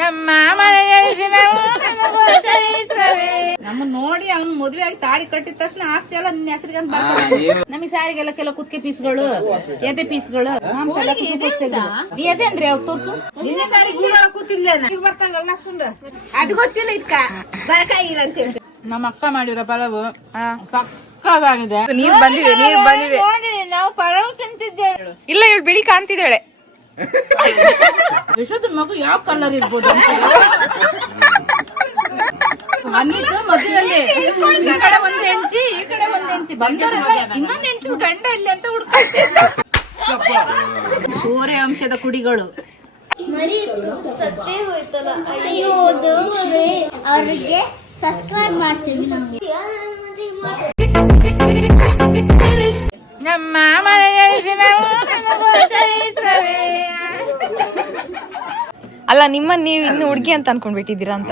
ನಮ್ಮ ನಮ್ಮ ನೋಡಿ ಅವ್ನು ಮದುವೆ ಆಗಿ ತಾಳಿ ಕಟ್ಟಿದ ತಕ್ಷಣ ಆಸ್ತಿ ಎಲ್ಲ ನಿನ್ನ ಹೆಸರಿಗೆ ಅಂತ ನಮಗೆ ಸಾರಿಗೆಲ್ಲ ಕೆಲವು ಕುತ್ತಿಗೆ ಪೀಸ್ಗಳು ಎದೆ ಪೀಸ್ಗಳು ಎದೆ ಅಂದ್ರೆ ಅವ್ರು ತೋರ್ಸು ಅದು ಗೊತ್ತಿಲ್ಲ ಇದಕ್ಕ ಬರಕಾಗಿಲ್ಲ ಅಂತ ಹೇಳಿ ನಮ್ಮ ಅಕ್ಕ ಮಾಡಿರೋ ಪಲಾವು ಸಕ್ಕದಾಗಿದೆ. ನೀರ್ ಬಂದಿದೆ ನಾವು ಪಲಾವ್ ತಿಂತಿದ್ದೇವೆ. ಇಲ್ಲ ಇವಳು ಬಿಳಿ ಕಾಣ್ತಿದ್ದಾಳೆ. ವಿಶ್ವದ ಮಗು ಯಾವ ಕಲರ್ ಇರ್ಬೋದು ಮನೆದು ಮದುವೆಯಲ್ಲಿ ಈ ಕಡೆ ಒಂದ್ ಹೆಂಡತಿ ಈ ಕಡೆ ಒಂದ್ ಹೆಂಡತಿ ಬಂದವರೆಲ್ಲ ಇನ್ನೊಂದ್ ಹೆಂಡತಿ ಗಂಡ ಇಲ್ಲಿ ಅಂತ ಹುಡ್ಕೊಳ್ತಿದ್ರು. ಸೂರ್ಯ ಅಂಶದ ಕುಡಿಗಳು ಮರಿ ಸತ್ತೇ ಹೋಯ್ತಲ್ಲ. ಅಯ್ಯೋ ದೇವ್ರೇ, ಅವ್ರಿಗೆ ಸಬ್ಸ್ಕ್ರೈಬ್ ಮಾಡ್ತೀವಿ ನಮ್ಗೆ. ನಮ್ಮ ಮನೆಯ ಅಲ್ಲ ನಿಮ್ಮನ್ನ ನೀವ್ ಇನ್ನು ಹುಡ್ಗಿ ಅಂತ ಅನ್ಕೊಂಡ್ಬಿಟ್ಟಿದ್ದೀರಾ ಅಂತ.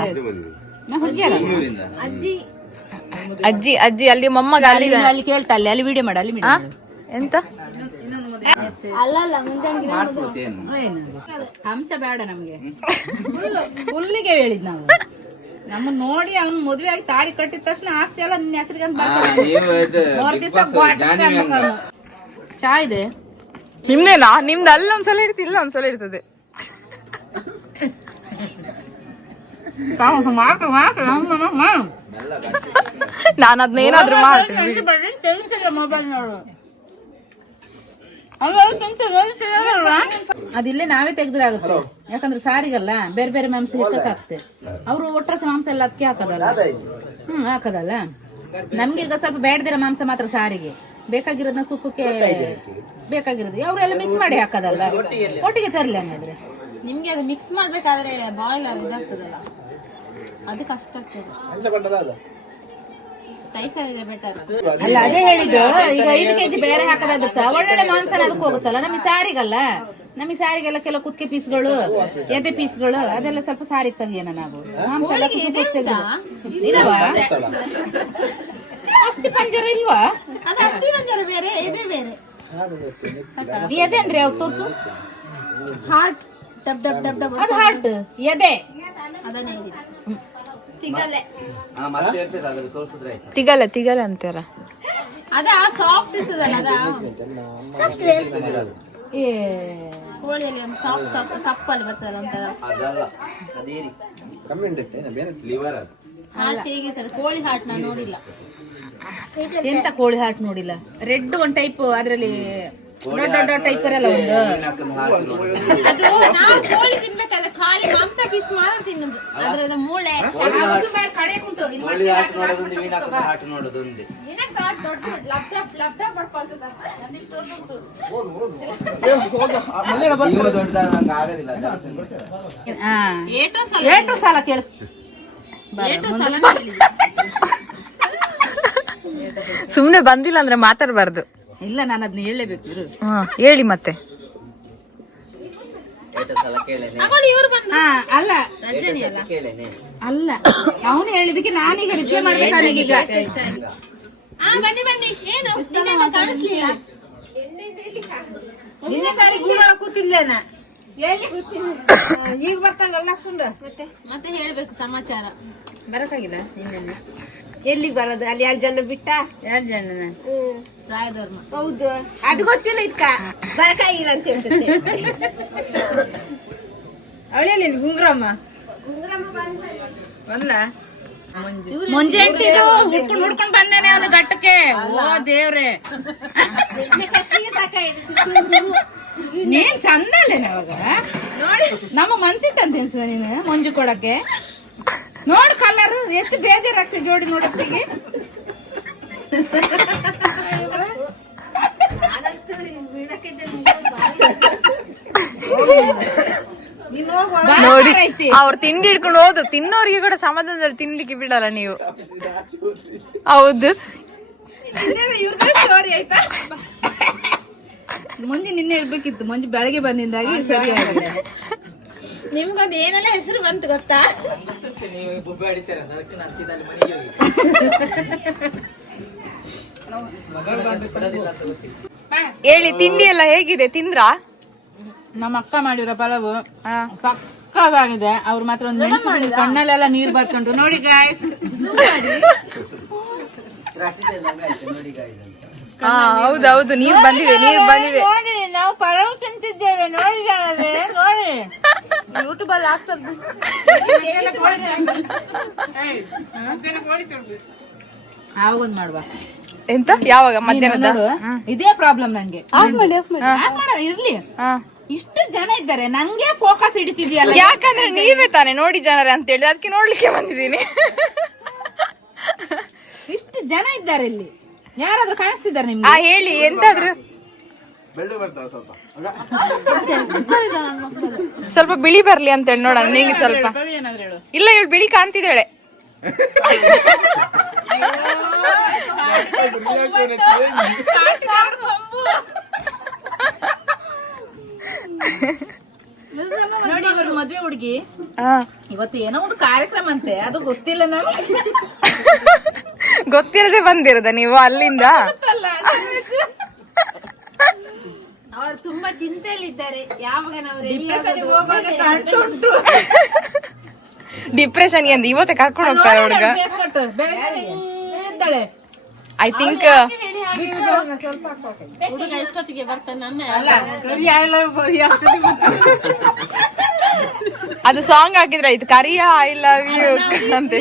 ಅಜ್ಜಿ ಅಜ್ಜಿ ಅಲ್ಲಿ ಮೊಮ್ಮಗ ಅಲ್ಲಿ ಕೇಳ್ತಾ ಅಲ್ಲಿ ವಿಡಿಯೋ ಮಾಡ ಅಲ್ಲಿ ಎಂತ ಅಲ್ಲಲ್ಲ ಮುಂದೆ ಹಂಸ ಬೇಡ ನಮ್ಗೆ ಫುಲ್ಲಿಗೆ ಹೇಳಿದ್ ನಾವು. ನಮ್ಮನ್ನ ನೋಡಿ ಅವ್ನು ಮದುವೆ ಆಗಿ ತಾಳಿ ಕಟ್ಟಿದ ತಕ್ಷಣ ಆಸ್ತಿ ಎಲ್ಲ ನಿನ್ನ ಹೆಸರಿಗೆ ಅಂತ ಚಾ ಇದೆ ನಿಮ್ದೇನಾ? ನಿಮ್ದು ಅಲ್ಲ ಒಂದ್ಸಲ ಇರ್ತದೆ, ಇಲ್ಲ ಒಂದ್ಸಲ ಇರ್ತದೆ. ನಾನು ಅದನ್ನೇನಾದ್ರೂ ಮಾಡ್ತೀನಿ. ಮೊಬೈಲ್ ನೋಡು ಅದಿಲ್ಲೇ ನಾವೇ ತೆಗ್ದ್ರಾಗುತ್ತೆ. ಯಾಕಂದ್ರೆ ಸಾರಿಗಲ್ಲ ಬೇರೆ ಬೇರೆ ಮಾಂಸ ಹಿಕ್ಕಕ್ಕಾಗ್ತದೆ. ಅವ್ರು ಒಟ್ರಸ ಮಾಂಸ ಎಲ್ಲ ಅದಕ್ಕೆ ಹಾಕದಲ್ಲ. ಹಾಕದಲ್ಲ. ನಮ್ಗೆ ಈಗ ಸ್ವಲ್ಪ ಬೇಡದಿರೋ ಮಾಂಸ ಮಾತ್ರ ಸಾರಿಗೆ, ಬೇಕಾಗಿರೋದನ್ನ ಸುಕ್ಕಕ್ಕೆ ಬೇಕಾಗಿರೋದು ಅವ್ರೆಲ್ಲ ಮಿಕ್ಸ್ ಮಾಡಿ ಹಾಕದಲ್ಲ. ಒಟ್ಟಿಗೆ ತರ್ಲಿ ಹಂಗಾದ್ರೆ. ನಿಮ್ಗೆ ಅದು ಮಿಕ್ಸ್ ಮಾಡ್ಬೇಕಾದ್ರೆ ಬಾಯ್ಲ್ ಇದಾಗ್ತದಲ್ಲ, ಅದು ಕಷ್ಟ ಆಗ್ತದೆ. ಅಲ್ಲ ಅದೇ ಹೇಳಿದ್ದು. ಈಗ 5 kg ಬೇರೆ ಹಾಕದಾದ್ರೆ ಸಹ ಒಳ್ಳೊಳ್ಳೆ ಮಾಂಸನ ಅದಕ್ಕೆ ಹೋಗುತ್ತಲ್ಲ. ನಮಗೆ ಸಾರಿಗಲ್ಲ, ನಮಗೆ ಸಾರಿಗೆಲ್ಲ ಕೆಲವು ಕುತ್ತಿಗೆ ಪೀಸ್ಗಳು ಎದೆ ಪೀಸ್ಗಳು ಅದೆಲ್ಲ ಸ್ವಲ್ಪ ಸಾರಿಗೆ ತೆಗಿಯೋಣ ನಾವು. ಮಾಂಸ ಇಲ್ವಾ? ಅಸ್ಥಿ ಪಂಜರ ಇಲ್ವಾ? ಅದು ಅಸ್ಥಿ ಪಂಜರ ಬೇರೆ, ಎದೆ ಬೇರೆ. ಎದೆ ಅಂದ್ರೆ ಯಾವ್ದು ತೋರ್ಸು? Heart. Dub dub dub dub ಅದು ಹಾರ್ಟ್. ಎದೆ ಅದನ್ನೇ ಹೇಳಿದ್ದು. ತಿಗಲೆ ಅಂತಾರ. ಅದ ಸಾಫ್ಟ್ ಇರ್ತದಲ್ಲ, ಅದ ಕೋಳಿಯಲ್ಲಿ ಒಂದು ಸಾಫ್ಟ್ ಸಾಫ್ಟ್ ಕಪ್ಪಲ್ಲಿ ಬರ್ತದಲ್ಲ ಒಂಥರ. ಹಾರ್ಟ್ ಹೇಗಿರ್ತದೆ? ಕೋಳಿ ಹಾರ್ಟ್ ನಾನು ನೋಡಿಲ್ಲ. ಎಂತ ಕೋಳಿ ಹಾರ್ಟ್ ನೋಡಿಲ್ಲ? ರೆಡ್ ಒಂದ್ ಟೈಪ್ ಅದ್ರಲ್ಲಿ ದೊಡ್ಡ ಟೈಪ್ ಇರಲ್ಲ ಒಂದು. ಅದು ನಾವು ಕೋಳಿ ತಿನ್ಬೇಕಾದ್ರೆ ಖಾಲಿ ಮಾಂಸ ಪೀಸ್ ಮಾತ್ರ ತಿನ್ನೋದು. ಅದ್ರದ ಮೂಳೆ ಕಡೆ ಉಂಟು. ಏಟು ಸಾಲ ಕೇಳಿಸ್ ಸುಮ್ನೆ ಬಂದಿಲ್ಲ ಅಂದ್ರೆ ಮಾತಾಡ್ಬಾರ್ದು. ಇಲ್ಲ ನಾನು ಅದನ್ನ ಹೇಳಲೇಬೇಕು. ಹೇಳಿ ಮತ್ತೆ. ಅಲ್ಲ ಅಲ್ಲ ಅವನು ಹೇಳಿದಕ್ಕೆ ನಾನೀಗ ರಿಪ್ಲೈ ಮಾಡ್ಬೇಕಾಗೀಗ. ಬನ್ನಿ ಬನ್ನಿ. ಏನು ಕಾಣಿಸ್ಲಿಲ್ಲ? ಕೂತಿಲ್ಲೇನ ಈಗ ಬರ್ತಾನಲ್ಲ ಸುಂಡು. ಮತ್ತೆ ಹೇಳ್ಬೇಕು ಸಮಾಚಾರ. ಬರಕಾಗಿಲ್ಲ ನಿನ್ನೆ. ಎಲ್ಲಿಗೆ ಬರೋದು? ಅಲ್ಲಿ 2 ಜನ ಬಿಟ್ಟ? 2 ಜನ ರಾಯದವ್ರ. ಹೌದು, ಅದು ಗೊತ್ತಿಲ್ಲ ಇದಕ್ಕ ಬರಕಾಗಿಲ್ಲ ಅಂತ ಹೇಳ್ತದೆ. ಅವಳೇಲಿ ಗುಂಗ್ರಮ್ಮ ಬಂದ ಮುಂಜೆ ಹುಡ್ಕೊಂಡ್ ಬಂದೇನೆ ಅವನು ಗಟ್ಟಕ್ಕೆ. ಓ ದೇವ್ರೆ, ನೀನ್ ಚಂದ ಅಲ್ಲೇನ ಅವಾಗ ನೋಡಿ. ನಮ್ಮ ಮನ್ಸಿತ್ತಂತ ಅನ್ಸುದ ನೀನು ಮುಂಜು ಕೊಡಕ್ಕೆ. ನೋಡ್ ಕಲರ್ ಎಷ್ಟು ಬೇಜಾರಾಗ್ತದೆ ಜೋಡಿ ನೋಡೋತ್ತಿಗೆ. ನೋಡಿ ಅವ್ರು ತಿಂಡಿ ಹಿಡ್ಕೊಂಡು ಹೋದು. ತಿನ್ನೋರಿಗೆ ಕೂಡ ಸಮಾಧಾನದಲ್ಲಿ ತಿನ್ಲಿಕ್ಕೆ ಬಿಡಲ್ಲ ನೀವು. ಹೌದು. ಮುಂಜೆ ನಿನ್ನೆ ಇರ್ಬೇಕಿತ್ತು. ಮುಂಜೆ ಬೆಳಗ್ಗೆ ಬಂದಿಂದಾಗಿ ಸರಿ ಆಗಿದೆ. ನಿಮ್ಗೊಂದು ಏನೆಲ್ಲ ಹೆಸರು ಬಂತು ಗೊತ್ತಾ? ಹೇಳಿ, ತಿಂಡಿ ಎಲ್ಲ ಹೇಗಿದೆ? ತಿಂದ್ರಾ? ನಮ್ಮ ಅಕ್ಕ ಮಾಡಿರೋ ಪಲಾವು ಸಕ್ಕತ್ತಾಗಿದೆ. ಅವ್ರು ಮಾತ್ರ ಒಂದು ಮೆಣಸು ಕಣ್ಣಲ್ಲೆಲ್ಲ ನೀರ್ ಬರ್ತುಂಟು ನೋಡಿ ಗಾಯ್ಸ್. ಹಾ ಹೌದೌದು, ನೀರ್ ಬಂದಿದೆ. ನೋಡಿ ನಾವು ಪರಮ ತಿಂತಿದ್ದೇವೆ ನೋಡಿ ನೋಡಿ ಯೂಟ್ಯೂಬ್ ಅಲ್ಲಿ ಆಗ್ತದೆ. ಆವಾಗೊಂದು ಮಾಡುವ ಎಂತ ಯಾವಾಗ ಮಧ್ಯಾಹ್ನದ ನೋಡು, ಇದೇ ಪ್ರಾಬ್ಲಮ್ ನಂಗೆ. ಇರ್ಲಿ, ಇಷ್ಟು ಜನ ಇದ್ದಾರೆ, ನಂಗೆ ಫೋಕಸ್ ಹಿಡಿತಿದ್ಯಲ್ಲ. ಯಾಕಂದ್ರೆ ನೀವೇ ತಾನೆ ನೋಡಿ ಜನರೇ ಅಂತ ಹೇಳಿ ಅದಕ್ಕೆ ನೋಡ್ಲಿಕ್ಕೆ ಬಂದಿದ್ದೀನಿ. ಇಷ್ಟು ಜನ ಇದ್ದಾರೆ ಇಲ್ಲಿ, ಯಾರಾದ್ರೂ ಕಾಣಿಸ್ತಿದ್ದಾರೆ ನಿಮ್ಗೆ? ಹೇಳಿ ಎಂತಾದ್ರು. ಸ್ವಲ್ಪ ಬಿಳಿ ಬರ್ಲಿ ಅಂತ ಹೇಳಿ ನೋಡೋಣ. ನಿಂಗೆ ಸ್ವಲ್ಪ ಇಲ್ಲ, ಇವಳು ಬಿಳಿ ಕಾಣ್ತಿದ್ದಾಳೆ. ನೋಡಿ ಇವರು ಮದ್ವೆ ಹುಡುಗಿ, ಇವತ್ತು ಏನೋ ಒಂದು ಕಾರ್ಯಕ್ರಮ ಅಂತೆ, ಅದು ಗೊತ್ತಿಲ್ಲ ನಮ್ಗೆ. ಗೊತ್ತಿಲ್ಲದೆ ಬಂದಿರೋದ ನೀವು ಅಲ್ಲಿಂದ? ಅವರು ತುಂಬಾ ಚಿಂತೆಯಲ್ಲಿದ್ದಾರೆ. ಯಾವಾಗ ನಾವು ಹೋಗುವಾಗ ಕಾಣ್ತಾ ಉಂಟು. ಡಿಪ್ರೆಷನ್ ಎಂದು ಇವತ್ತೇ ಕರ್ಕೊಂಡು ಹೋಗ್ತಾರೆ ಹುಡುಗ. ಇದ್ದಾಳೆ ಐ ಥಿಂಕ್ ಹುಡುಗ ಎಷ್ಟೊತ್ತಿಗೆ ಬರ್ತಾನೆ. ಅದು ಸಾಂಗ್ ಹಾಕಿದ್ರೆ ಇದು ಕರಿಯ ಐ ಲವ್ ಯು ಅಂತ.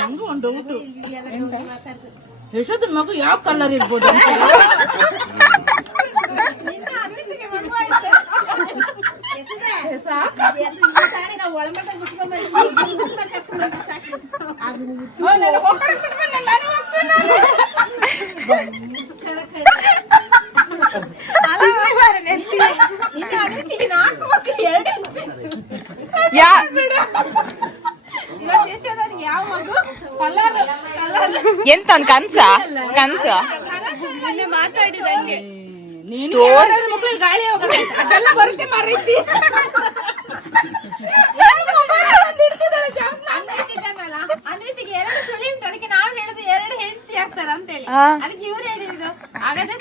ನಂಗೂ ಒಂದು ಡೌಟು, ಯಶೋದನ್ ಮಗು ಯಾವ ಕಲರ್ ಇರ್ಬೋದು? ಎಂತ ಕನ್ಸ ಮಾತಾಡಿದಂಗೆ ಮಕ್ಳಿಗೆ ಗಾಳಿ ಅದೆಲ್ಲ ಬರುತ್ತೆ ಮಾರೈತಿ. ಅನ್ವಿತಿಗೆ 2 ಸುಳಿ ಉಂಟು, ಅದಕ್ಕೆ ನಾವ್ ಹೇಳುದು 2 ಹೆಂಡತಿ ಆಗ್ತಾರ ಅಂತ ಹೇಳಿ. ಅದಕ್ಕೆ ಇವ್ರು ಹೇಳಿದ್ರು ಹಾಗಾದ್ರೆ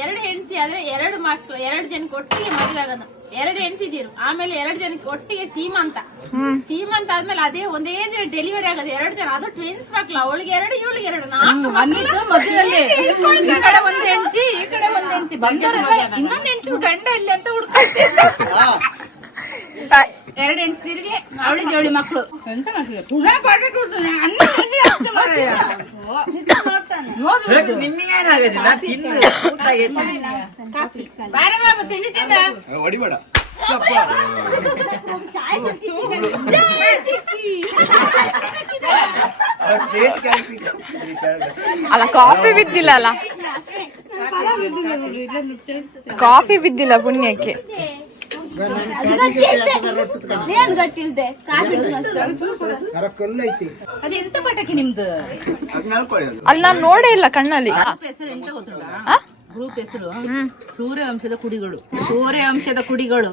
2 ಹೆಂಡತಿ ಆದ್ರೆ 2 ಮಕ್ಳು 2 ಜನಕ್ಕೆ ಒಟ್ಟಿಗೆ ಮದುವೆ ಆಗೋದು. 2 ಹೆಂಡತಿದಿರು, ಆಮೇಲೆ 2 ಜನಕ್ಕೆ ಒಟ್ಟಿಗೆ ಸೀಮಂತ ಆದ್ಮೇಲೆ ಅದೇ ಒಂದೇ ದಿನ ಡೆಲಿವರಿ ಆಗೋದು 2 ಜನ, ಅದು ಟ್ವಿನ್ಸ್ ಮಕ್ಳು. ಅವಳಿಗೆ 2 ಇವಳಿಗೆ 2 ಮದುವೆಯಲ್ಲಿ ಈ ಕಡೆ ಒಂದು ಹೆಂಡತಿ ಈ ಕಡೆ ಒಂದು ಹೆಂಡತಿ ಬಂದವರೆಲ್ಲ ಇನ್ನೊಂದು ಹೆಂಡತಿ ಗಂಡ ಇಲ್ಲಿ ಅಂತ ಹುಡ್ಕೊಳ್ತಿದ್ದ. 2 ಹೆಂಡತಿರಿಗೆ ಅವಳಿಗೆ 7 ಮಕ್ಕಳು. ಹೊಡಿಬೇಡ. ಅಲ್ಲ ಕಾಫಿ ಬಿದ್ದಿಲ್ಲ ಅಲ್ಲ, ಕಾಫಿ ಬಿದ್ದಿಲ್ಲ ಪುಣ್ಯಕ್ಕೆ. ಅದೆಂತ ಪಟಾಕಿ ನಿಮ್ದು? ಅಲ್ಲಿ ನಾನು ನೋಡೇ ಇಲ್ಲ ಕಣ್ಣಲ್ಲಿ. ಹೆಸರು ಎಂತ ಗೊತ್ತುಂಟಾ? ಗ್ರೂಪ್ ಹೆಸರು ಸೂರ್ಯವಂಶದ ಕುಡಿಗಳು.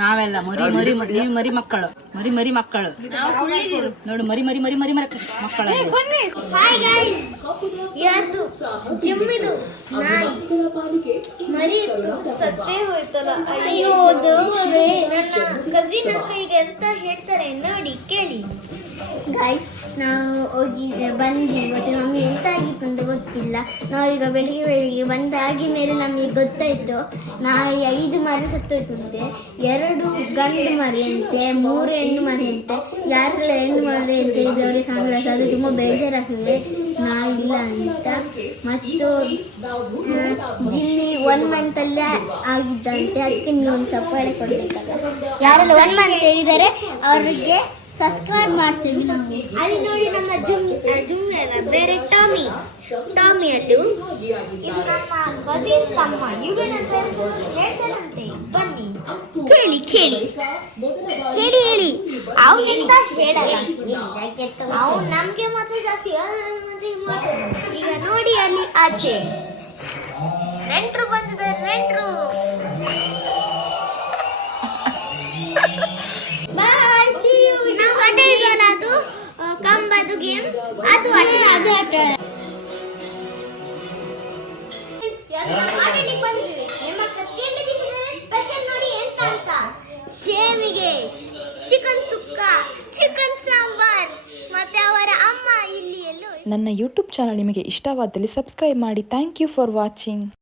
ನಾವೆಲ್ಲ ನೀವು ಮರಿ ಮಕ್ಕಳು ನೋಡು, ಮರಿ ಮಕ್ಕಳ. ಹಾಯ್ ಗೈಸ್, ಇವತ್ತು ಜಿಮ್ಮಿದು ನಾಯಿ ಮರಿ ಸತ್ತೇ ಹೋಯ್ತಲ್ಲ. ಅಯ್ಯೋ ದೇವ್ರೇ, ನನ್ನ ಕಸಿನ್ ಅಕ್ಕ ಈಗ ಎಂತ ಹೇಳ್ತಾರೆ ನೋಡಿ ಕೇಳಿ. ಗೈಸ್, ನಾವು ಬಂದು ಇವತ್ತು ನಮಗೆ ಎಂತ ಆಗಿತ್ತು ಅಂತ ಗೊತ್ತಿಲ್ಲ. ನಾವೀಗ ಬೆಳಿಗ್ಗೆ ಬಂದಾಗಿ ಮೇಲೆ ನಮಗೆ ಗೊತ್ತಾಯ್ತು ನಾಯಿ 5 ಮರಿ ಸತ್ತೋಯ್ತಂತೆ. 2 ಗಂಡು ಮರಿ ಅಂತೆ, 3 ಹೆಣ್ಣು ಮರಿ ಅಂತೆ. ಯಾರೆಲ್ಲ ಹೆಣ್ಣು ಮರಿ ಅಂತ ಇದ್ದವ್ರಿಗೆ ಸಂಗ್ರಹ, ಅದು ತುಂಬ ಬೇಜಾರಾಗ್ತದೆ ನಾಯಿ ಇಲ್ಲ ಅಂತ. ಮತ್ತು ಜಿಲ್ಲಿ 1 ಮಂತ್ ಅಲ್ಲೇ ಆಗಿದ್ದಂತೆ, ಅದಕ್ಕೆ ನೀವು ಒಂದು ಚಪ್ಪಾಳೆ ಕೊಡ್ಬೇಕಲ್ಲ. ಯಾರೆಲ್ಲ 1 ಮಂತ್ ಹೇಳಿದರೆ ಅವ್ರಿಗೆ ಸಬ್ಸ್ಕ್ರೈಬ್ ಮಾಡ್ತೀವಿ ನಾವು. ಅಲ್ಲಿ ನೋಡಿ ನಮ್ಮ ಜುಮ್ ಅಲ್ಲ, ಬೇರೆ ಟಾಮಿ ಅದು ಇದು ನಮ್ಮ ಕಸಿನ್ ತಮ್ಮ. ಇವೇನಂತ ಹೇಳ್ತಾರಂತೆ, ಬನ್ನಿ ಕೇಳಿ ಅವನಿಂದ ಹೇಳಲ್ಲ, ಅವ್ನು ನಮ್ಗೆ ಮಾತ್ರ ಜಾಸ್ತಿ. ಈಗ ನೋಡಿ ಅಲ್ಲಿ ಆಚೆ ನೆಂಟ್ರು ಬಂದಿದ್ದಾರೆ, ನೆಂಟ್ರು. ಬಾಯ್, ಸಿ ಯು. ನಾವು ಆಟ ಆಡಿದ್ವಲ್ಲ, ಅದು ಕಂಬದು ಗೇಮ್, ಅದು ಆಟ ಆಡಲಿಕ್ಕೆ ಬಂದಿದ್ದೀವಿ. ನಿಮ್ಮ ಕತ್ತಿಯಲ್ಲಿ ಸ್ಪೆಷಲ್ ನೋಡಿ. ಚಿಕನ್ ಸುಕ್ಕ, ಚಿಕನ್ ಸಾಂಬಾರ್, ಮತ್ತೆ ಅವರ ಅಮ್ಮ ಇಲ್ಲಿ ಎಲ್ಲೋ. ನನ್ನ ಯೂಟ್ಯೂಬ್ ಚಾನಲ್ ನಿಮಗೆ ಇಷ್ಟವಾದಲ್ಲಿ ಸಬ್ಸ್ಕ್ರೈಬ್ ಮಾಡಿ. Thank you for watching.